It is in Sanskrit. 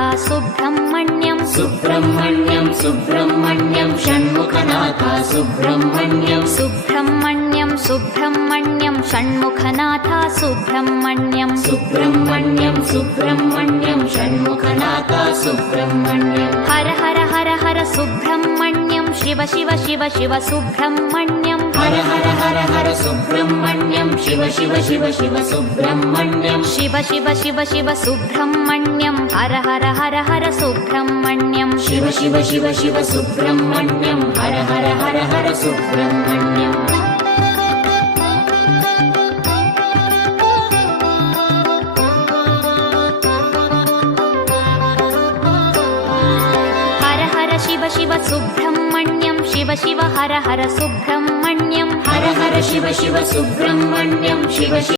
सुब्रह्मण्यं सुब्रह्मण्यं सुब्रह्मण्यं षण्मुखनाथ सुब्रह्मण्यं सुब्रह्मण्यं सुब्रह्मण्यं षण्मुखनाथ सुब्रह्मण्यं सुब्रह्मण्यं सुब्रह्मण्यं षण्मुखनाथ सुब्रह्मण्यं हर हर हर हर सुब्रह्मण्यं शिव शिव शिव शिव सुब्रह्मण्यं हर हर हर हर सुब्रह्मण्यं शिव शिव शिव शिव सुब्रह्मण्यं शिव शिव शिव शिव सुब्रह्मण्यं हर हर हर हर सुब्रह्मण्यं शिव शिव शिव शिव सुब्रह्मण्यं हर हर हर हर सुब्रह्मण्यं हर हर शिव शिव सुब्रह्मण्यं शिव शिव हर हर सुब्रह्मण्यं हर हर शिव शिव सुब्रह्मण्यं शिव शिव